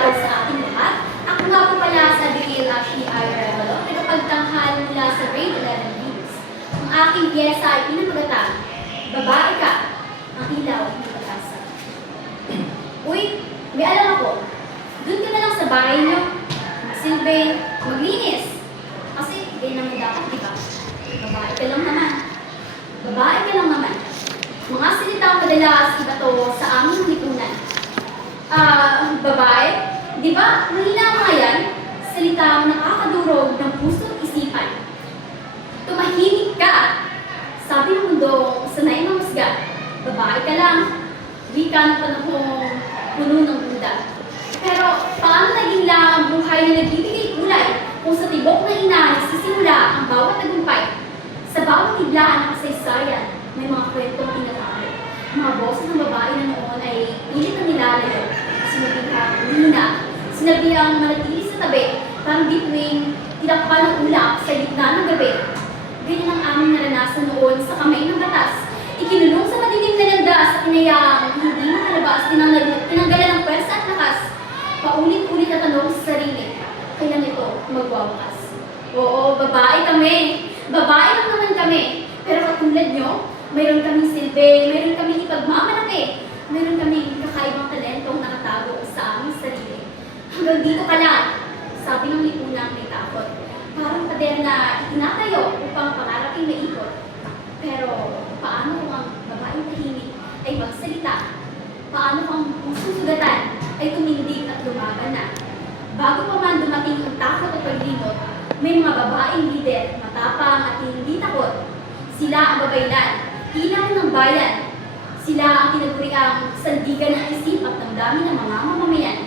araw sa ating lahat. Ako nga po pala sa Abigail Ashley Arevalo, nagpagtanghal mula sa grade 11 News. Ang aking piyesa ay pinamagatang, Babae Ka, ang ilaw ng pag-asa. Uy, may alam ako, dun ka na lang sa bahay niyo, magsilbi, maglinis. Kasi ganyan naman dapat, di ba? Babae ka lang naman. Babae ka lang naman. Mga salitang madalas iba to sa aming lipunan. Babae, di ba? Mahina mga yan, salitang nakakadurog ng puso at isipan. Tumahimik ka! Sabi ng mundo, sanay mamusga. Babae ka lang. Wika ng panahong puno ng Buda. Pero paano naging lang ang buhay na nagbibigay kulay kung sa tibok na ina nagsisimula ang bawat tagumpay? Sa bawat higlaan ng kasaysayan, may mga kwentong tinatawag. Mga boses ng babae na noon ay pilit na nilalayo. Sinabihang lina, sinabihang manatili sa tabi, parang bituin, tinakpan ng ulap sa gitna ng gabi. Ganyan ang aming naranasan noon sa kamay ng batas. Ikinulong sa madilim na landas at inayaang hindi makalabas, tinanggalan ng pwersa at lakas. Paulit-ulit na tanong sa sarili, kailan ito magwawakas? Oo, babae kami. Babae lang naman kami. Pero katulad nyo, mayroon kaming silbi, mayroon kaming ipagmamalaki, mayroon kaming kakaibang talentong nakatago sa aming sarili. Hanggang dito ka lang, sabi ng lipunang may takot. Parang pader na itinatayo upang pangarapin maikot. Pero paano kung ang babaeng tahimik ay magsalita? Paano kung ang pusong sugatan ay tumindig at lumaban na? Bago pa man dumating ang takot at paglimot, may mga babaeng lider, matapang at hindi takot. Sila ang babaylan, ilaw ng bayan. Sila ang tinaguriang sandigan ng isip at damdamin ng mga mamamayan.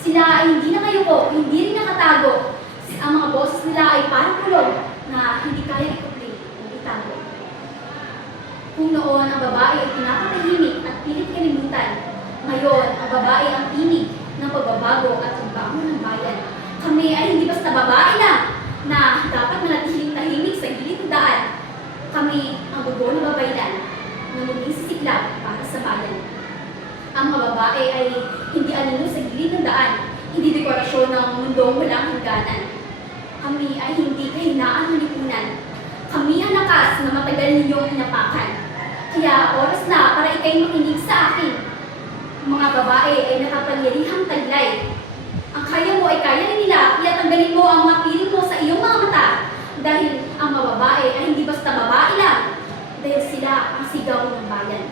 Sila ay hindi nakayuko, hindi rin nakatago. Ang mga boses nila ay parang kulog na hindi kaya ikupli o itago. Kung noon ang babae ay pinapatahimik at pilit kalimutan, ngayon ang babae ang tinig ng pagbabago at pagbangon ng bayan. Kami ay hindi basta babae lang na dapat manatiling tahimik sa gilid ng daan. Kami ang dugo ng babaylan na muling sisiklab para sa bayan. Ang mga babae ay hindi anino sa gilid ng daan, hindi dekorasyon ng mundong walang hangganan. Kami ay hindi kahinaan ng lipunan. Kami ang lakas na matagal ninyong inapakan. Kaya oras na para ikay makinig sa akin. Mga babae ay nakapangyarihang taglay. Ang kaya mo ay kaya rin nila, kaya tanggalin mo ang mga piling mo sa iyong mga mata. Dahil ang mga babae ay hindi basta babae lang. Dahil sila ang sigaw ng bayan.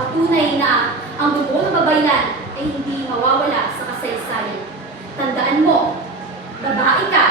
Patunay na ang dugo ng babaylan ay hindi mawawala sa kasaysayan. Tandaan mo, babae ka,